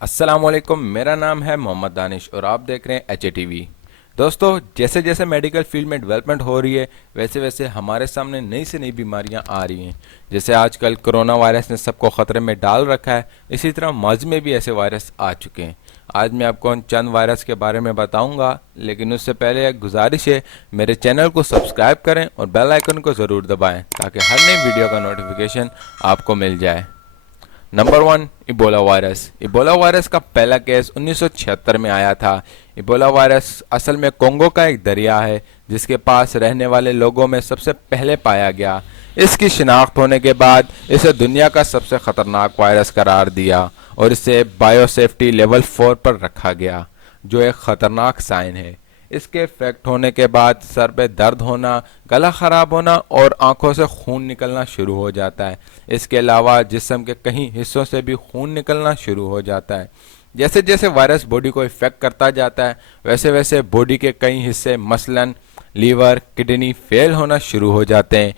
السلام علیکم، میرا نام ہے محمد دانش اور آپ دیکھ رہے ہیں ایچ اے ٹی وی۔ دوستو، جیسے جیسے میڈیکل فیلڈ میں ڈیولپمنٹ ہو رہی ہے ویسے ویسے ہمارے سامنے نئی سے نئی بیماریاں آ رہی ہیں۔ جیسے آج کل کرونا وائرس نے سب کو خطرے میں ڈال رکھا ہے، اسی طرح ماضی میں بھی ایسے وائرس آ چکے ہیں۔ آج میں آپ کو ان چند وائرس کے بارے میں بتاؤں گا، لیکن اس سے پہلے ایک گزارش ہے، میرے چینل کو سبسکرائب کریں اور بیل آئیکن کو ضرور دبائیں تاکہ ہر نئی ویڈیو کا نوٹیفیکیشن آپ کو مل جائے۔ Number 1، Ebola virus. Ebola virus کا پہلا کیس 1976 میں آیا تھا۔ ایبولا وائرس اصل میں کونگو کا ایک دریا ہے جس کے پاس رہنے والے لوگوں میں سب سے پہلے پایا گیا۔ اس کی شناخت ہونے کے بعد اسے دنیا کا سب سے خطرناک وائرس قرار دیا اور اسے بائیو سیفٹی لیول 4 پر رکھا گیا، جو ایک خطرناک سائن ہے۔ اس کے انفیکٹ ہونے کے بعد سر پہ درد ہونا، گلا خراب ہونا اور آنکھوں سے خون نکلنا شروع ہو جاتا ہے۔ اس کے علاوہ جسم کے کئی حصوں سے بھی خون نکلنا شروع ہو جاتا ہے۔ جیسے جیسے وائرس باڈی کو افیکٹ کرتا جاتا ہے ویسے ویسے باڈی کے کئی حصے مثلاً لیور، کڈنی فیل ہونا شروع ہو جاتے ہیں۔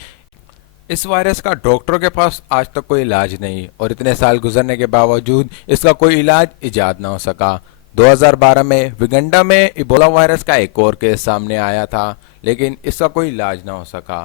اس وائرس کا ڈاکٹروں کے پاس آج تک کوئی علاج نہیں اور اتنے سال گزرنے کے باوجود اس کا کوئی علاج ایجاد نہ ہو سکا۔ 2012 میں وگنڈا میں ایبولا وائرس کا ایک اور کیس سامنے آیا تھا، لیکن اس کا کوئی علاج نہ ہو سکا۔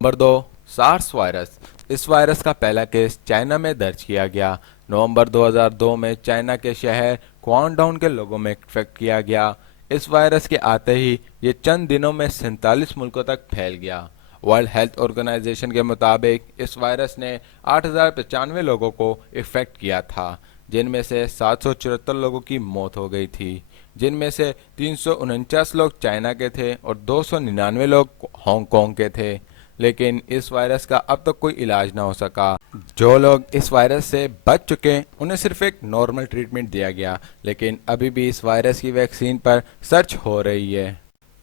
نمبر 2، سارس وائرس۔ اس وائرس کا پہلا کیس چائنا میں درج کیا گیا۔ نومبر 2002 میں چائنا کے شہر کوانگ کے لوگوں میں انفیکٹ کیا گیا۔ اس وائرس کے آتے ہی یہ چند دنوں میں 47 ملکوں تک پھیل گیا۔ ورلڈ ہیلتھ آرگنائزیشن کے مطابق اس وائرس نے 8095 لوگوں کو افیکٹ کیا تھا، جن میں سے 774 لوگوں کی موت ہو گئی تھی، جن میں سے 349 لوگ چائنا کے تھے اور 299 لوگ ہانگ کانگ کے تھے۔ لیکن اس وائرس کا اب تک کوئی علاج نہ ہو سکا۔ جو لوگ اس وائرس سے بچ چکے انہیں صرف ایک نارمل ٹریٹمنٹ دیا گیا، لیکن ابھی بھی اس وائرس کی ویکسین پر سرچ ہو رہی ہے۔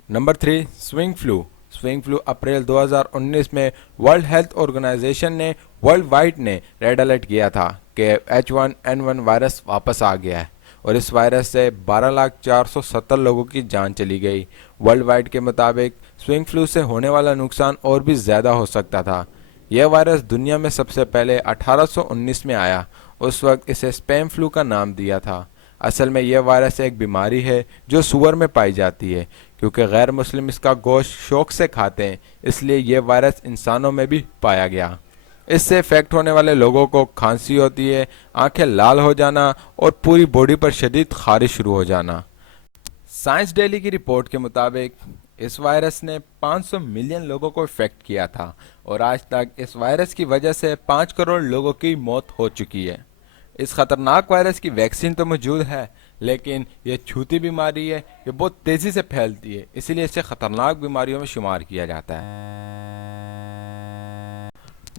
Number 3، swing flu. Swing flu April 2019 میں ورلڈ ہیلتھ آرگنائزیشن نے ورلڈ وائڈ نے ریڈ الرٹ کیا تھا کہ H1N1 وائرس واپس آ گیا ہے اور اس وائرس سے 12,470 لوگوں کی جان چلی گئی۔ ورلڈ وائڈ کے مطابق سوئنگ فلو سے ہونے والا نقصان اور بھی زیادہ ہو سکتا تھا۔ یہ وائرس دنیا میں سب سے پہلے 1819 میں آیا، اس وقت اسے سپیم فلو کا نام دیا تھا۔ اصل میں یہ وائرس ایک بیماری ہے جو سور میں پائی جاتی ہے، کیونکہ غیر مسلم اس کا گوشت شوق سے کھاتے ہیں، اس لیے یہ وائرس انسانوں میں بھی پایا گیا۔ اس سے افیکٹ ہونے والے لوگوں کو کھانسی ہوتی ہے، آنکھیں لال ہو جانا اور پوری باڈی پر شدید خارش شروع ہو جانا۔ سائنس ڈیلی کی رپورٹ کے مطابق اس وائرس نے 500 ملین لوگوں کو افیکٹ کیا تھا اور آج تک اس وائرس کی وجہ سے 5 کروڑ لوگوں کی موت ہو چکی ہے۔ اس خطرناک وائرس کی ویکسین تو موجود ہے، لیکن یہ چھوتی بیماری ہے، یہ بہت تیزی سے پھیلتی ہے، اسی لیے اسے خطرناک بیماریوں میں شمار کیا جاتا ہے۔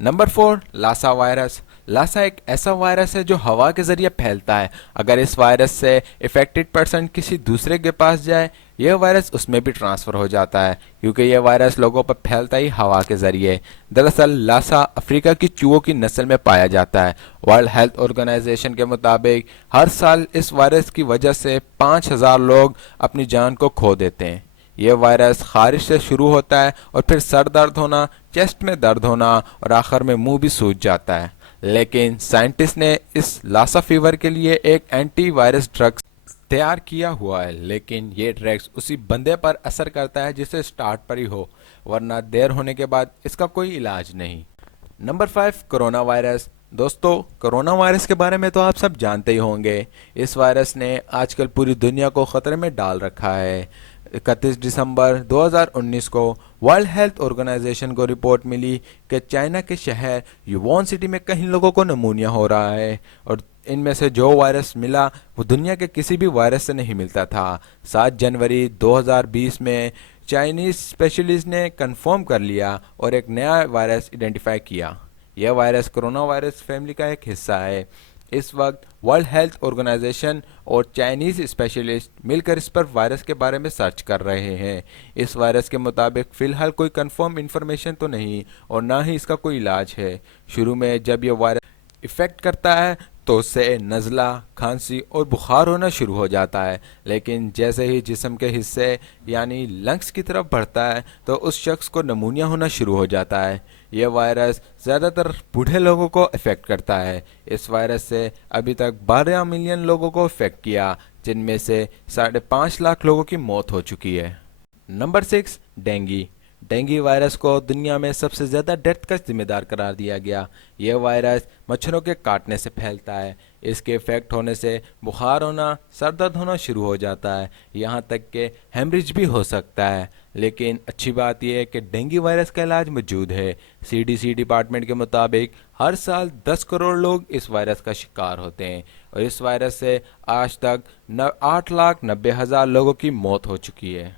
Number 4، لاسا virus. لاسا ایک ایسا وائرس ہے جو ہوا کے ذریعے پھیلتا ہے۔ اگر اس وائرس سے افیکٹڈ پرسن کسی دوسرے کے پاس جائے، یہ وائرس اس میں بھی ٹرانسفر ہو جاتا ہے، کیونکہ یہ وائرس لوگوں پر پھیلتا ہی ہوا کے ذریعے۔ دراصل لاسا افریقہ کی چوہوں کی نسل میں پایا جاتا ہے۔ ورلڈ ہیلتھ آرگنائزیشن کے مطابق ہر سال اس وائرس کی وجہ سے 5,000 لوگ اپنی جان کو کھو دیتے ہیں۔ یہ وائرس خارش سے شروع ہوتا ہے اور پھر سر درد ہونا، چیسٹ میں درد ہونا اور آخر میں منہ بھی سوج جاتا ہے۔ لیکن سائنٹسٹ نے اس لاسا فیور کے لیے ایک اینٹی وائرس ڈرگ تیار کیا ہوا ہے، لیکن یہ ڈرگز اسی بندے پر اثر کرتا ہے جسے سٹارٹ پر ہی ہو، ورنہ دیر ہونے کے بعد اس کا کوئی علاج نہیں۔ Number 5، corona virus. دوستو، کرونا وائرس کے بارے میں تو آپ سب جانتے ہی ہوں گے۔ اس وائرس نے آج کل پوری دنیا کو خطرے میں ڈال رکھا ہے۔ 31 دسمبر 2019 کو ورلڈ ہیلتھ آرگنائزیشن کو رپورٹ ملی کہ چائنا کے شہر یوان سٹی میں کئی لوگوں کو نمونیا ہو رہا ہے، اور ان میں سے جو وائرس ملا وہ دنیا کے کسی بھی وائرس سے نہیں ملتا تھا۔ 7 جنوری 2020 میں چائنیز اسپیشلسٹ نے کنفرم کر لیا اور ایک نیا وائرس آئیڈینٹیفائی کیا۔ یہ وائرس کرونا وائرس فیملی کا ایک حصہ ہے۔ اس وقت ورلڈ ہیلتھ آرگنائزیشن اور چائنیز اسپیشلسٹ مل کر اس پر وائرس کے بارے میں سرچ کر رہے ہیں۔ اس وائرس کے مطابق فی الحال کوئی کنفرم انفارمیشن تو نہیں اور نہ ہی اس کا کوئی علاج ہے۔ شروع میں جب یہ وائرس افیکٹ کرتا ہے تو اس سے نزلہ، کھانسی اور بخار ہونا شروع ہو جاتا ہے، لیکن جیسے ہی جسم کے حصے یعنی لنگس کی طرف بڑھتا ہے تو اس شخص کو نمونیا ہونا شروع ہو جاتا ہے۔ یہ وائرس زیادہ تر بوڑھے لوگوں کو افیکٹ کرتا ہے۔ اس وائرس سے ابھی تک 12 ملین لوگوں کو افیکٹ کیا، جن میں سے 5.5 لاکھ لوگوں کی موت ہو چکی ہے۔ Number 6، dengue. ڈینگی وائرس کو دنیا میں سب سے زیادہ ڈیتھ کا ذمہ دار قرار دیا گیا۔ یہ وائرس مچھروں کے کاٹنے سے پھیلتا ہے۔ اس کے افیکٹ ہونے سے بخار ہونا، سر درد ہونا شروع ہو جاتا ہے، یہاں تک کہ ہیمریج بھی ہو سکتا ہے۔ لیکن اچھی بات یہ ہے کہ ڈینگی وائرس کا علاج موجود ہے۔ CDC ڈپارٹمنٹ کے مطابق ہر سال 10 کروڑ لوگ اس وائرس کا شکار ہوتے ہیں، اور اس وائرس سے آج تک 8,90,000 لوگوں کی موت ہو چکی ہے۔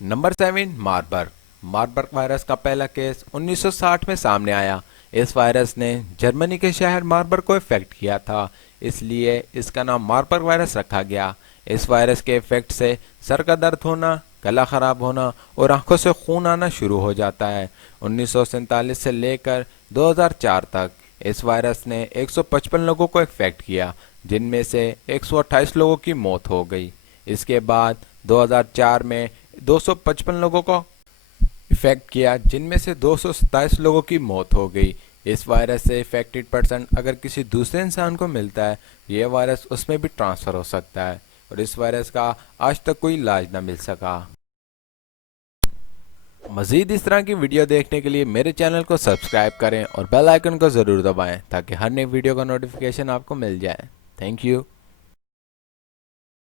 Number 7، Marburg. ماربرگ وائرس کا پہلا کیس 1960 میں سامنے آیا۔ اس وائرس نے جرمنی کے شہر ماربرگ کو افیکٹ کیا تھا، اس لیے اس کا نام ماربرگ وائرس رکھا گیا۔ اس وائرس کے افیکٹ سے سر کا درد ہونا، گلا خراب ہونا اور آنکھوں سے خون آنا شروع ہو جاتا ہے۔ 1947 سے لے کر 2004 تک اس وائرس نے 155 لوگوں کو افیکٹ کیا، جن میں سے 128 لوگوں کی موت ہو گئی۔ اس کے بعد 2004 میں 255 لوگوں کو افیکٹ کیا، جن میں سے 227 لوگوں کی موت ہو گئی۔ اس وائرس سے افیکٹڈ پرسن اگر کسی دوسرے انسان کو ملتا ہے، یہ وائرس اس میں بھی ٹرانسفر ہو سکتا ہے، اور اس وائرس کا آج تک کوئی علاج نہ مل سکا۔ مزید اس طرح کی ویڈیو دیکھنے کے لیے میرے چینل کو سبسکرائب کریں اور بیل آئیکن کو ضرور دبائیں تاکہ ہر نئی ویڈیو کا نوٹیفیکیشن آپ کو مل جائے۔ Thank you.